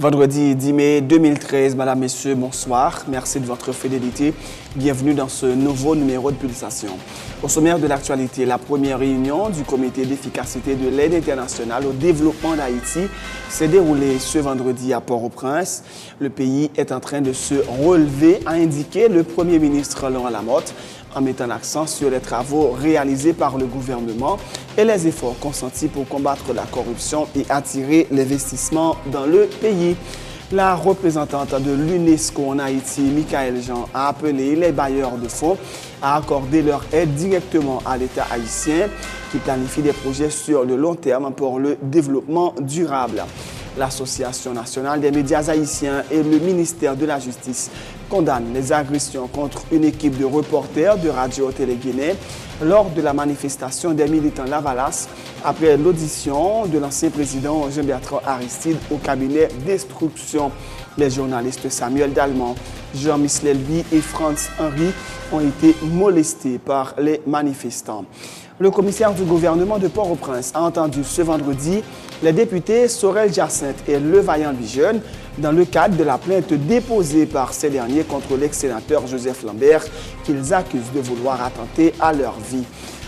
Vendredi 10 mai 2013, Madame, Messieurs, bonsoir. Merci de votre fidélité. Bienvenue dans ce nouveau numéro de Pulsation. Au sommaire de l'actualité, la première réunion du comité d'efficacité de l'aide internationale au développement d'Haïti s'est déroulée ce vendredi à Port-au-Prince. Le pays est en train de se relever, a indiqué le Premier ministre Laurent Lamotte, en mettant l'accent sur les travaux réalisés par le gouvernement et les efforts consentis pour combattre la corruption et attirer l'investissement dans le pays. La représentante de l'UNESCO en Haïti, Michaël Jean, a appelé les bailleurs de fonds à accorder leur aide directement à l'État haïtien qui planifie des projets sur le long terme pour le développement durable. L'Association nationale des médias haïtiens et le ministère de la Justice condamnent les agressions contre une équipe de reporters de Radio-Télé Guinée lors de la manifestation des militants Lavalas après l'audition de l'ancien président Jean-Bertrand Aristide au cabinet d'instruction. Les journalistes Samuel Dalman, Jean-Michel Elby et Franz Henry ont été molestés par les manifestants. Le commissaire du gouvernement de Port-au-Prince a entendu ce vendredi les députés Sorel Jacinthe et Levaillant Bijeune dans le cadre de la plainte déposée par ces derniers contre l'ex-sénateur Joseph Lambert qu'ils accusent de vouloir attenter à leur vie.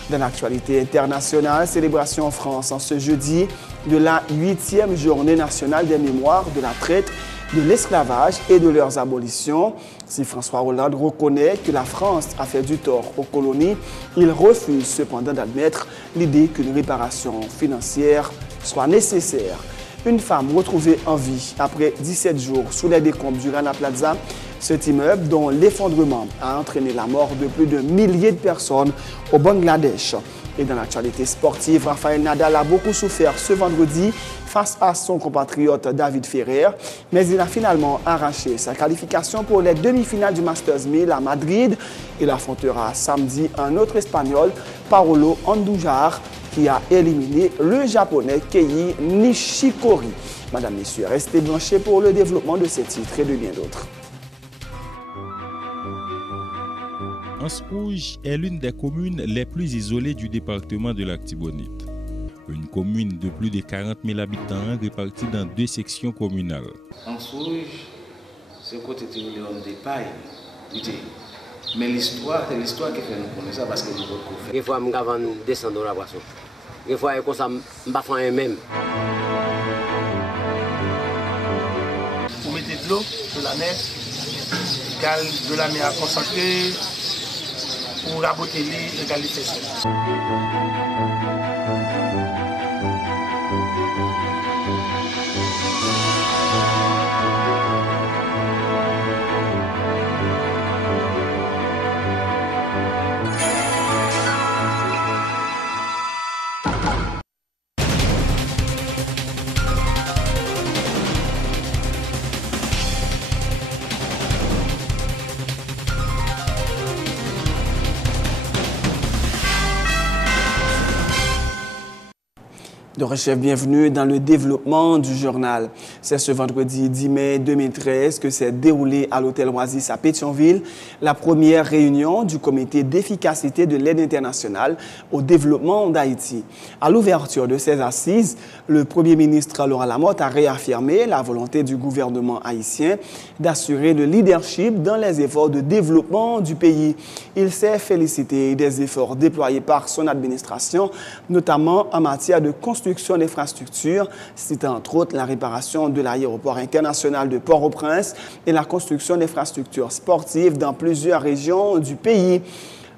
Dans l'actualité internationale, célébration en France en ce jeudi de la 8e journée nationale des mémoires de la traite, de l'esclavage et de leurs abolitions. Si François Hollande reconnaît que la France a fait du tort aux colonies, il refuse cependant d'admettre l'idée qu'une réparation financière soit nécessaire. Une femme retrouvée en vie après 17 jours sous les décombres du Rana Plaza, cet immeuble dont l'effondrement a entraîné la mort de plus de milliers de personnes au Bangladesh. Et dans l'actualité sportive, Rafael Nadal a beaucoup souffert ce vendredi face à son compatriote David Ferrer, mais il a finalement arraché sa qualification pour les demi-finales du Masters 1000 à Madrid. Il affrontera samedi un autre Espagnol, Paolo Andújar, qui a éliminé le Japonais Kei Nishikori. Madame, Messieurs, restez branchés pour le développement de ces titres et de bien d'autres. Anse-Rouge est l'une des communes les plus isolées du département de l'Artibonite. Une commune de plus de 40 000 habitants répartie dans 2 sections communales. Anse-Rouge, c'est côté de des pailles. Mais l'histoire, c'est l'histoire qui fait nous connaître ça parce que nous avons fait. Des fois, je vais descendre dans la boisson. Des fois, comme ça, je ne vais pas faire même. Vous mettez de l'eau, de la mer, de la mer à concentrer, pour raboter les égalités. Chef, bienvenue dans le développement du journal. C'est ce vendredi 10 mai 2013 que s'est déroulée à l'hôtel Oasis à Pétionville la première réunion du comité d'efficacité de l'aide internationale au développement d'Haïti. À l'ouverture de ces assises, le Premier ministre Laurent Lamotte a réaffirmé la volonté du gouvernement haïtien d'assurer le leadership dans les efforts de développement du pays. Il s'est félicité des efforts déployés par son administration, notamment en matière de construction d'infrastructures, citant entre autres la réparation de l'aéroport international de Port-au-Prince et la construction d'infrastructures sportives dans plusieurs régions du pays.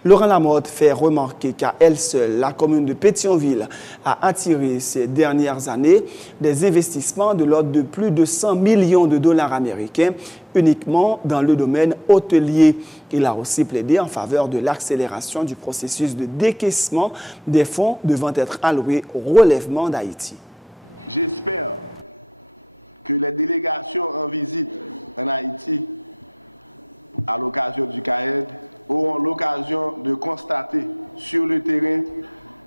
Laurent Lamotte fait remarquer qu'à elle seule, la commune de Pétionville a attiré ces dernières années des investissements de l'ordre de plus de 100 millions de dollars américains uniquement dans le domaine hôtelier. Il a aussi plaidé en faveur de l'accélération du processus de décaissement des fonds devant être alloués au relèvement d'Haïti. J'espère que les délégations en visite en Haïti à l'occasion du CAED auront l'occasion de constater sur le terrain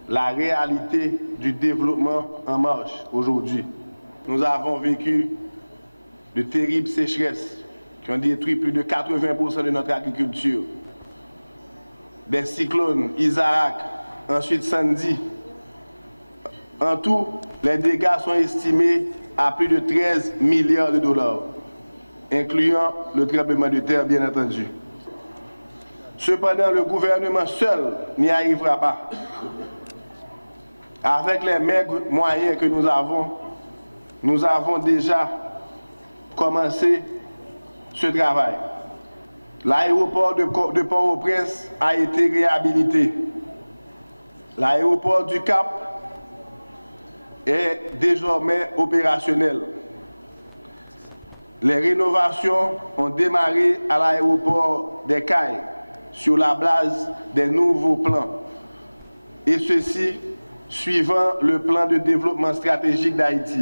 la réalité du développement en marche aujourd'hui. Nous avons vécu de terribles sécheresses qui ont détruit plus de 80% de notre agriculture. Des cyclones, Isaac, ensuite Sandy. En tout, les dégâts sont estimés à plus de 13 milliards de dollars, incluant le tremblement de terre, bien entendu. Cependant, le gouvernement seul n'y arrivera pas. Avec les maigres moyens que nous avons déjà commencé ce travail. L'aéroport de Port-au-Prince a été réhabilité. L'aéroport du Cap est désormais opérationnel. Les rénovations ont démarré à l'aéroport des Cayes sur la base des nouveaux plans. Et ceci suivant le plan de développement stratégique d'Haïti.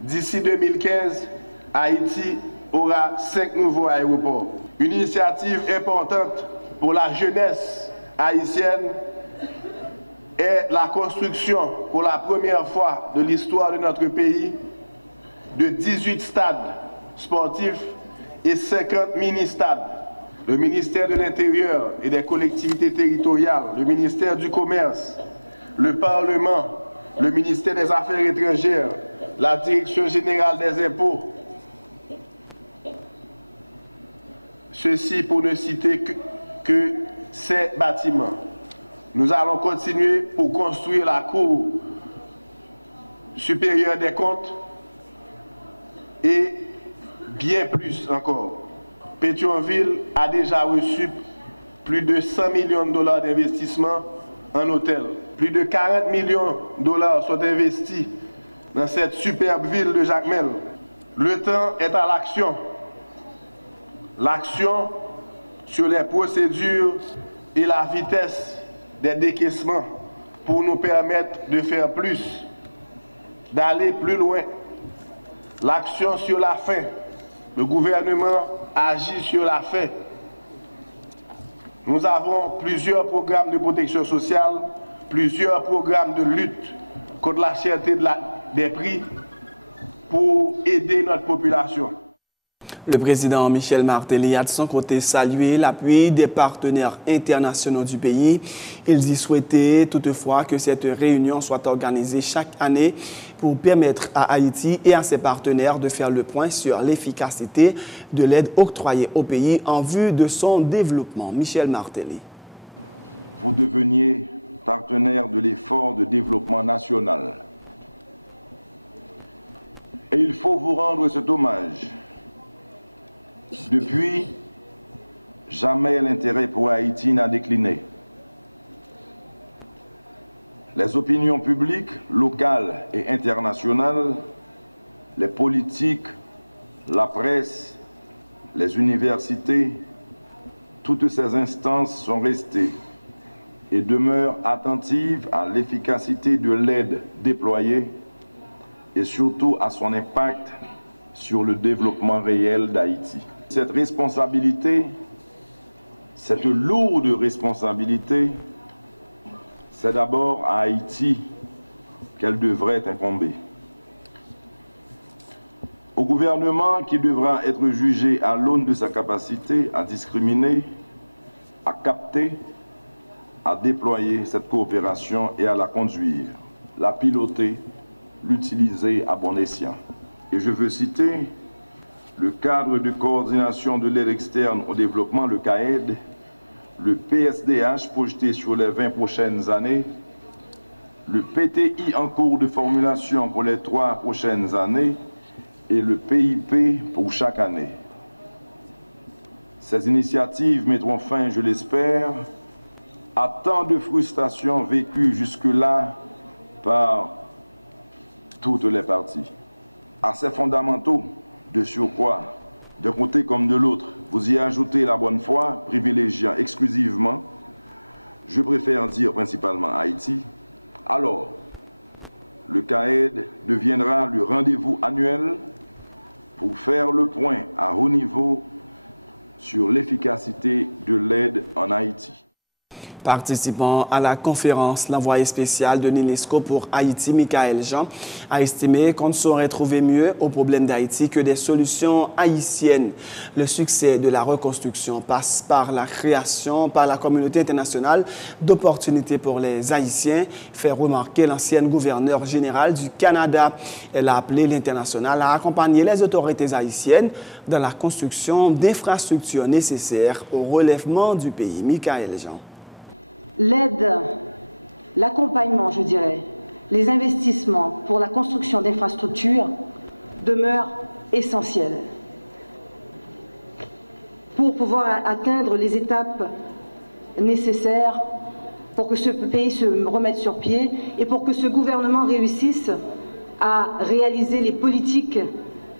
D'ici 2015, Haïti aura 5 nouveaux aéroports. Une initiative importante pour la jeunesse haïtienne est la construction, pour la première fois de l'histoire de notre pays, de 18 stades sportifs et 50 mini-stades. Le ministère de l'Intérieur et des collectivités territoriales, le ministère du Commerce, le Parlement, le ministère des Affaires étrangères, la Direction générale des impôts, ceci pour ne citer que ces bâtiments. Nous allons continuer pour construire la Cour supérieure des comptes et bien plus encore. Pétionville a déjà reçu plus de 100 millions de dollars d'investissement en hôtel. Plus de 40 millions de dollars sont investis dans cette superbe ville de Jacmel. Le temps est à l'action. L'action sur les procédures et la vitesse des décaissements pour nous permettre de faire plus, d'aller plus loin. L'action sur la faim. Le gouvernement agit sur la faim. Nous avons plusieurs programmes de protection sociale, plusieurs programmes de lutte contre la cherté des prix pour aider notre population. Le président Michel Martelly a de son côté salué l'appui des partenaires internationaux du pays. Il dit souhaiter toutefois que cette réunion soit organisée chaque année pour permettre à Haïti et à ses partenaires de faire le point sur l'efficacité de l'aide octroyée au pays en vue de son développement. Michel Martelly. Vous deveniez partenaire de l'effort de développement national. Et il faut vous rendre cet hommage. Depuis, jamais l'intérêt pour Haïti n'a décliné. Les opinions publiques, locales et internationales, les politiques, la presse, les universités, toutes ces instances sont restées et demeurent attentives à l'efficacité de l'aide déployée et surtout à son impact sur le développement réel d'Haïti. Cette responsabilité, cette lourde responsabilité, c'est d'abord à Haïti qu'elle devrait incomber. Au gouvernement qui devra être jugé à l'aune de sa capacité à discriminer, à capter, à déployer cette coopération et à la conduire, la piloter, l'utiliser à bon escient. Et je veux citer le cadre de coordination de l'aide externe au développement, le CAED, le PSDH projeté sur les 20 prochaines années, le PTI en cours de formulation pour les 3 prochaines années et le PIP pour chaque année. Ces initiatives mettront fin, je l'espère, à tant de frustrations vécues jusque-là par toutes les parties. À ces fondamentaux, de surcroît, d'un côté comme de l'autre, vous y ajoutez la bonne foi, privilégiant exclusivement, je préfère dire principalement Haïti, alors le CAED deviendra le rendez-vous annuel pour faire le point à haut niveau sur l'efficacité de l'aide en Haïti. Participant à la conférence, l'envoyé spécial de l'UNESCO pour Haïti, Michael Jean, a estimé qu'on ne saurait trouver mieux au problème d'Haïti que des solutions haïtiennes. Le succès de la reconstruction passe par la création par la communauté internationale d'opportunités pour les Haïtiens, fait remarquer l'ancienne gouverneure générale du Canada. Elle a appelé l'international à accompagner les autorités haïtiennes dans la construction d'infrastructures nécessaires au relèvement du pays. Michael Jean. L'aide, l'accompagnement, je dirais, les investissements pour la construction d'infrastructures demeurent essentiels pour pouvoir atteindre les étapes nécessaires pour que ce pays se remette sur pied et pour que ce gouvernement réussisse à réaliser les politiques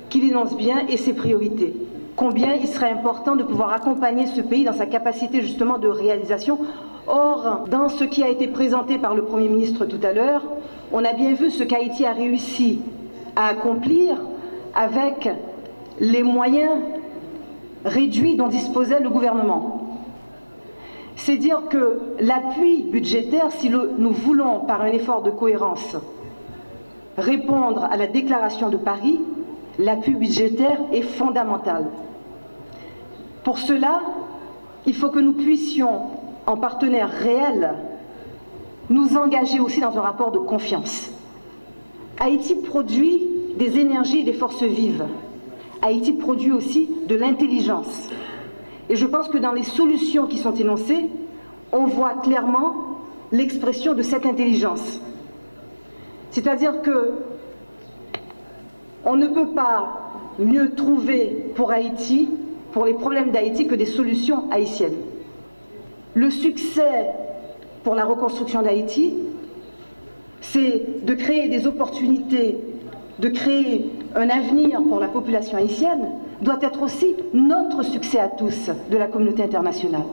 qu'il énonce bien et ses priorités. Combien il serait important de pouvoir accompagner ce pays dans sa capacité justement de réalisation. Or, dans ce qui a été présenté par le Premier ministre tout à l'heure, on a bien vu ce qu'Haïti a réussi à accomplir avec les moyens réduits dont disposait le gouvernement. C'est dire que l'appui budgétaire, si nous voulons, par un effort de cohérence, répondre à la déclaration de Paris, l'appui budgétaire est fondamental. Pour cela, il faut que nous puissions, en partenaire réel, nous engager aussi dans un rapport de confiance. Haïti produit des énergies et des forces vives. Haïti produit aussi de l'intelligence. Et je pense que dans les solutions qui sont énoncées, on voit clairement l'expression de cette intelligence. C'est-à-dire que on ne peut pas mieux trouver pour Haïti, pour les problèmes d'Haïti, que des solutions haïtiennes. Le succès pour la reconstruction d'Haïti, c'est de créer des opportunités, de créer un avenir pour la population haïtienne, doit être aussi notre succès à tous de la communauté internationale.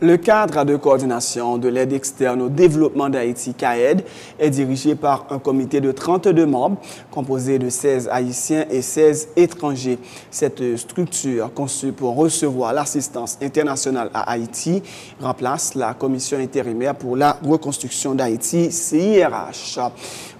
Le cadre de coordination de l'aide externe au développement d'Haïti, CAED, est dirigé par un comité de 32 membres, composé de 16 Haïtiens et 16 étrangers. Cette structure, conçue pour recevoir l'assistance internationale à Haïti, remplace la Commission intérimaire pour la reconstruction d'Haïti, CIRH.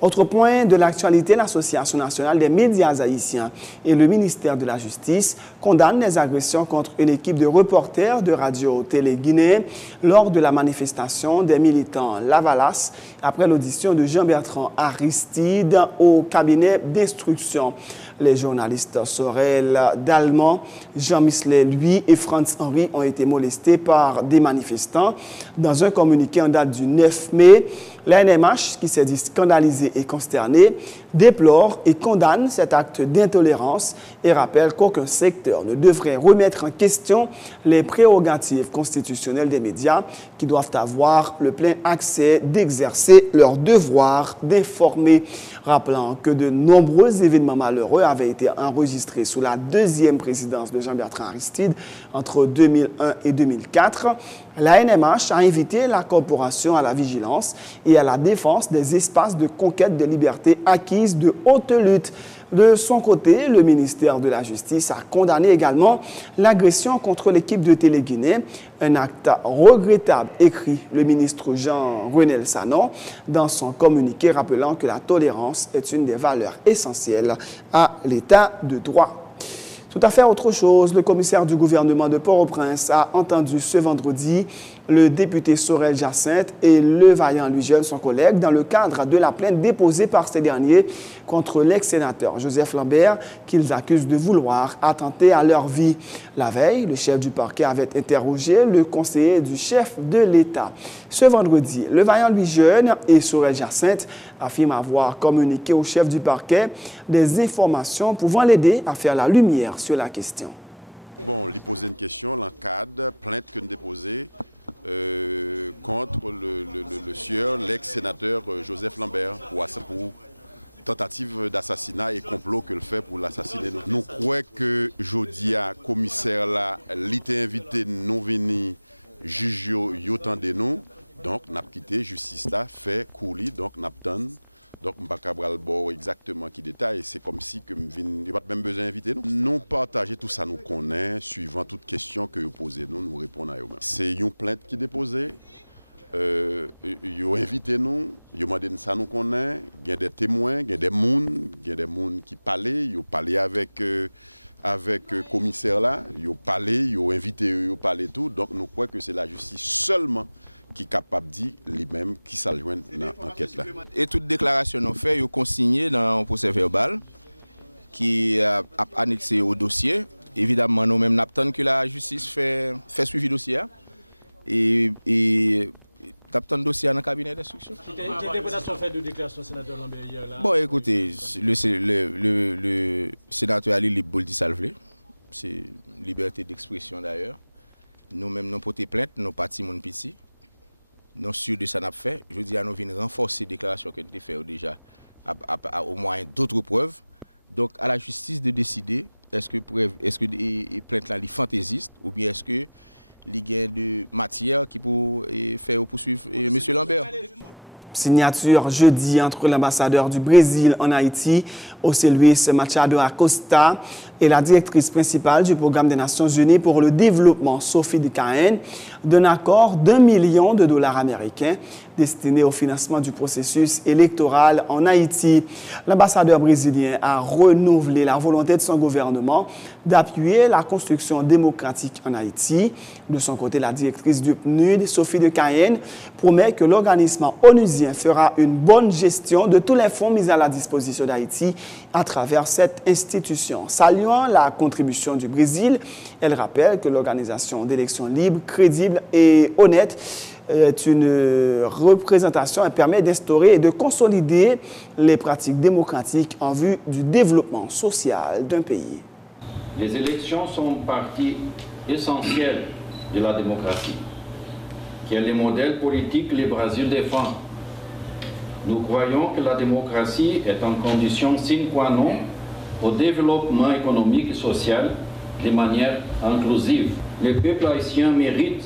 Autre point de l'actualité, l'Association nationale des médias haïtiens et le ministère de la Justice condamnent les agressions contre une équipe de reporters de radio-télé guinéens lors de la manifestation des militants Lavalas après l'audition de Jean-Bertrand Aristide au cabinet d'instruction. Les journalistes Sorel Dalman, Jean Michelet, lui et Franz Henry ont été molestés par des manifestants. Dans un communiqué en date du 9 mai, la NMH, qui s'est dit scandalisée et consternée, déplore et condamne cet acte d'intolérance et rappelle qu'aucun secteur ne devrait remettre en question les prérogatives constitutionnelles des médias qui doivent avoir le plein accès d'exercer leur devoir d'informer. Rappelant que de nombreux événements malheureux avaient été enregistrés sous la deuxième présidence de Jean-Bertrand Aristide entre 2001 et 2004, la NMH a invité la corporation à la vigilance et à la défense des espaces de conquête de liberté acquises de haute lutte. De son côté, le ministère de la Justice a condamné également l'agression contre l'équipe de Télé-Guinée, un acte regrettable, écrit le ministre Jean-Renel Sanon dans son communiqué rappelant que la tolérance est une des valeurs essentielles à l'état de droit. Tout à fait autre chose, le commissaire du gouvernement de Port-au-Prince a entendu ce vendredi le député Sorel Jacinthe et le vaillant Louis Jeune, son collègue, dans le cadre de la plainte déposée par ces derniers contre l'ex-sénateur Joseph Lambert, qu'ils accusent de vouloir attenter à leur vie. La veille, le chef du parquet avait interrogé le conseiller du chef de l'État. Ce vendredi, le vaillant Louis Jeune et Sorel Jacinthe affirment avoir communiqué au chef du parquet des informations pouvant l'aider à faire la lumière sur la question. Bon, lui poser une question, l'encadre, plainte que nous déposons contre le sieur, l'ex-sénateur Joseph Lambert, pour tentative d'assassinat et complot que le fait pour l'assassiner. Nous croyons que Jodia, commissaire là, l'était invité nous venir juger yotan de nous, donc nous avons quitté justice là, fait coulis, donc nous avons Donc, je ne sais pas exactement qui détaille. C'est comme si il n'y a pas même besoin d'inviter nous. Nous partager tout ça, nous connaissons, suivant toute question que vous posez, nous répondons à eux. C'est une plainte qui est déposée. Ils ont invité nous, ils ont demandé ça, nous connaissons. Il y a des témoins, il y a des gens qui parlent. Ils ont parlé avec le commissaire là. Ils ont parlé, ils ont invité, ils ont parlé tout. Donc, nous croyons que c'est la justice seulement qui est capable de dire lui-même qui s'aljoint dans l'enquête là. Et toute déclaration nous fait, ils ont consigné dans un procès verbal qui a annexé au dossier. Évidemment, nous-mêmes, nous attendons que la justice fait suivi le dossier. Et attendons le dossier dans le cabinet d'instruction. Quelle interprétation fait de déclaration sénateur Lambert hier là? Bon, écoutez, le sénateur Ali libre de salver. C'est liberté d'expression d'ailleurs. Nous-mêmes, nous portons plainte, nous partis mon petit. Nous sûrs de ça n'a fait. Je dis à nous venir renforcer la déclaration que nous avons fait déjà, au moins d'autres preuves. Donc à la justice de décider est-ce que les plaintes là les fantaisistes ou bien est-ce que il y a de matière qui peut faire poursuivre M. Lambert. Signature jeudi entre l'ambassadeur du Brésil en Haïti, José Luis Machado Acosta, et la directrice principale du programme des Nations Unies pour le développement, Sophie de Caen, d'un accord d'$1 million américains destiné au financement du processus électoral en Haïti. L'ambassadeur brésilien a renouvelé la volonté de son gouvernement d'appuyer la construction démocratique en Haïti. De son côté, la directrice du PNUD, Sophie de Caen, promet que l'organisme onusien fera une bonne gestion de tous les fonds mis à la disposition d'Haïti à travers cette institution. Saluant la contribution du Brésil, elle rappelle que l'organisation d'élections libres, crédibles et honnêtes est une représentation et permet d'instaurer et de consolider les pratiques démocratiques en vue du développement social d'un pays. Les élections sont partie essentielle de la démocratie, qui est le modèle politique que le Brésil défend. Nous croyons que la démocratie est une condition sine qua non au développement économique et social de manière inclusive. Le peuple haïtien mérite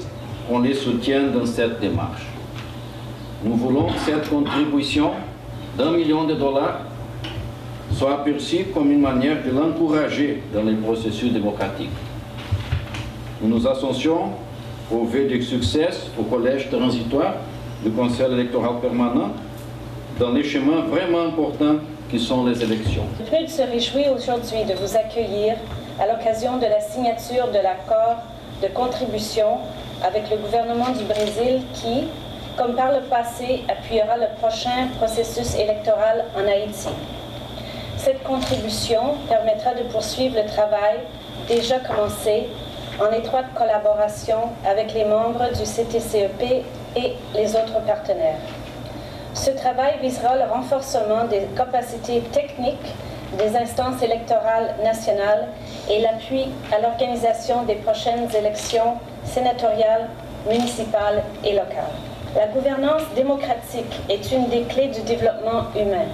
qu'on les soutienne dans cette démarche. Nous voulons que cette contribution d'$1 million soit perçue comme une manière de l'encourager dans le processus démocratique. Nous nous associons au vœu de succès au collège transitoire du Conseil électoral permanent dans les chemins vraiment importants qui sont les élections. Le PNUD se réjouit aujourd'hui de vous accueillir à l'occasion de la signature de l'accord de contribution avec le gouvernement du Brésil qui, comme par le passé, appuiera le prochain processus électoral en Haïti. Cette contribution permettra de poursuivre le travail déjà commencé en étroite collaboration avec les membres du CTCEP et les autres partenaires. Ce travail visera le renforcement des capacités techniques des instances électorales nationales et l'appui à l'organisation des prochaines élections sénatoriales, municipales et locales. La gouvernance démocratique est une des clés du développement humain.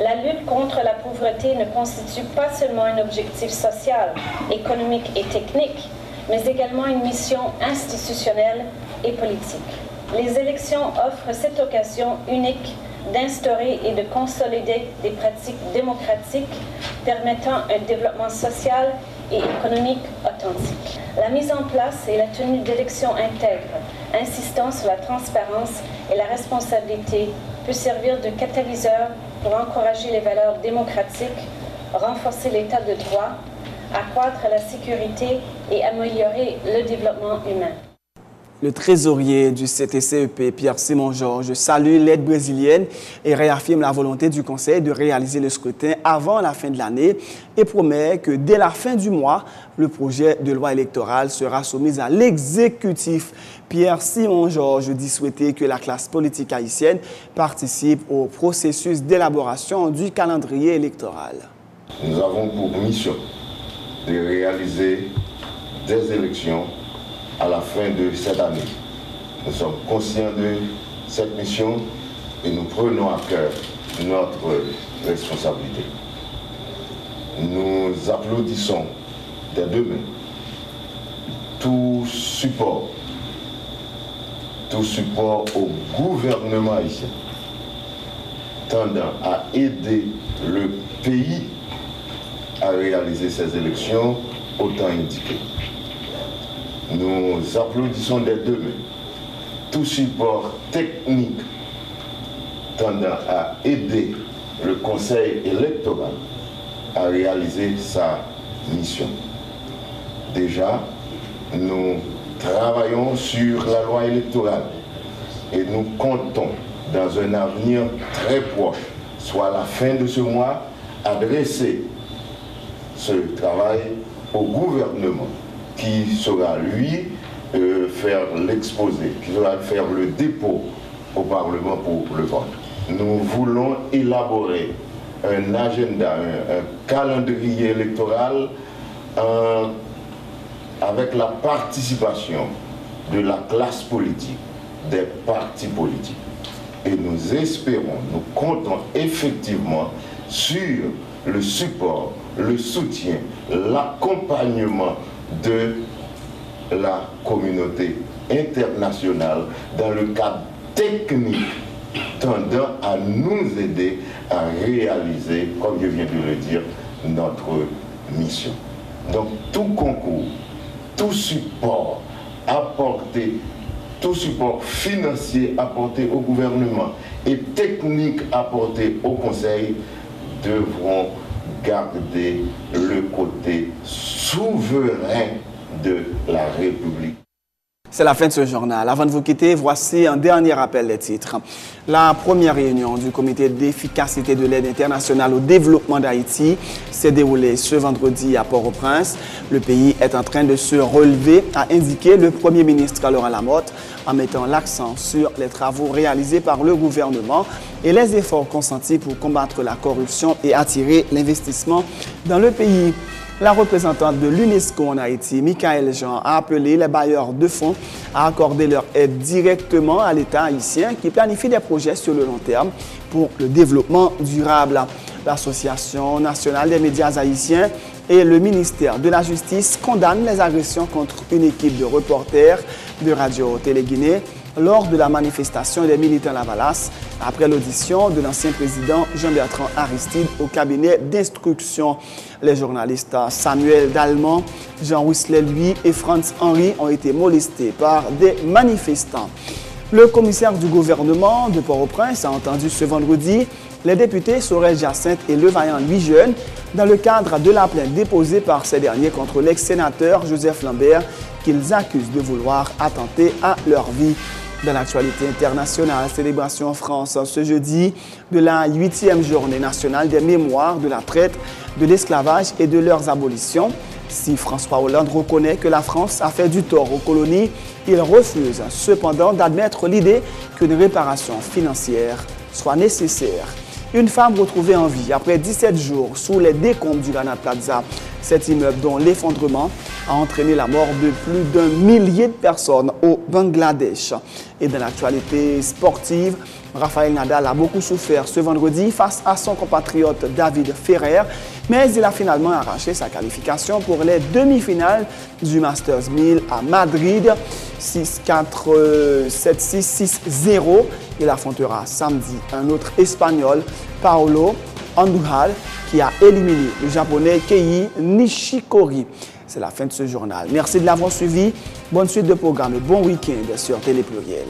La lutte contre la pauvreté ne constitue pas seulement un objectif social, économique et technique, mais également une mission institutionnelle et politique. Les élections offrent cette occasion unique d'instaurer et de consolider des pratiques démocratiques permettant un développement social et économique authentique. La mise en place et la tenue d'élections intègres, insistant sur la transparence et la responsabilité, peut servir de catalyseur pour encourager les valeurs démocratiques, renforcer l'état de droit, accroître la sécurité et améliorer le développement humain. Le trésorier du CTCEP, Pierre-Simon Georges, salue l'aide brésilienne et réaffirme la volonté du Conseil de réaliser le scrutin avant la fin de l'année et promet que dès la fin du mois, le projet de loi électorale sera soumis à l'exécutif. Pierre-Simon Georges dit souhaiter que la classe politique haïtienne participe au processus d'élaboration du calendrier électoral. Nous avons pour mission de réaliser des élections à la fin de cette année. Nous sommes conscients de cette mission et nous prenons à cœur notre responsabilité. Nous applaudissons des deux mains tout support au gouvernement haïtien tendant à aider le pays à réaliser ces élections au temps indiqué. Nous applaudissons des deux mains tout support technique tendant à aider le Conseil électoral à réaliser sa mission. Déjà, nous travaillons sur la loi électorale et nous comptons dans un avenir très proche, soit à la fin de ce mois, adresser ce travail au gouvernement qui sera, lui, faire l'exposé, qui sera faire le dépôt au Parlement pour le vote. Nous voulons élaborer un agenda, un calendrier électoral avec la participation de la classe politique, des partis politiques. Et nous espérons, nous comptons effectivement sur le support, le soutien, l'accompagnement de la communauté internationale dans le cadre technique tendant à nous aider à réaliser, comme je viens de le dire, notre mission. Donc tout concours, tout support apporté, tout support financier apporté au gouvernement et technique apporté au Conseil devront garder le côté souverain de la République. C'est la fin de ce journal. Avant de vous quitter, voici un dernier rappel des titres. La première réunion du comité d'efficacité de l'aide internationale au développement d'Haïti s'est déroulée ce vendredi à Port-au-Prince. Le pays est en train de se relever, a indiqué le Premier ministre Laurent Lamotte, en mettant l'accent sur les travaux réalisés par le gouvernement et les efforts consentis pour combattre la corruption et attirer l'investissement dans le pays. La représentante de l'UNESCO en Haïti, Michaël Jean, a appelé les bailleurs de fonds à accorder leur aide directement à l'État haïtien qui planifie des projets sur le long terme pour le développement durable. L'Association nationale des médias haïtiens et le ministère de la Justice condamnent les agressions contre une équipe de reporters de Radio-Télé Guinée lors de la manifestation des militants Lavalas après l'audition de l'ancien président Jean-Bertrand Aristide au cabinet d'instruction. Les journalistes Samuel Dalman, Jean Whistler lui et Franz Henry ont été molestés par des manifestants. Le commissaire du gouvernement de Port-au-Prince a entendu ce vendredi les députés Sorel Jacinthe et Levaillant Louis Jeune dans le cadre de la plainte déposée par ces derniers contre l'ex-sénateur Joseph Lambert qu'ils accusent de vouloir attenter à leur vie. Dans l'actualité internationale, célébration en France ce jeudi de la 8e journée nationale des mémoires de la traite, de l'esclavage et de leurs abolitions. Si François Hollande reconnaît que la France a fait du tort aux colonies, il refuse cependant d'admettre l'idée qu'une réparation financière soit nécessaire. Une femme retrouvée en vie après 17 jours sous les décombres du Rana Plaza. Cet immeuble dont l'effondrement a entraîné la mort de plus d'1 millier de personnes au Bangladesh. Et dans l'actualité sportive, Rafael Nadal a beaucoup souffert ce vendredi face à son compatriote David Ferrer, mais il a finalement arraché sa qualification pour les demi-finales du Masters 1000 à Madrid. 6-4, 7-6, 6-0. Il affrontera samedi un autre Espagnol, Paolo Andújar, qui a éliminé le Japonais Kei Nishikori. C'est la fin de ce journal. Merci de l'avoir suivi. Bonne suite de programme et bon week-end sur Télé Pluriel.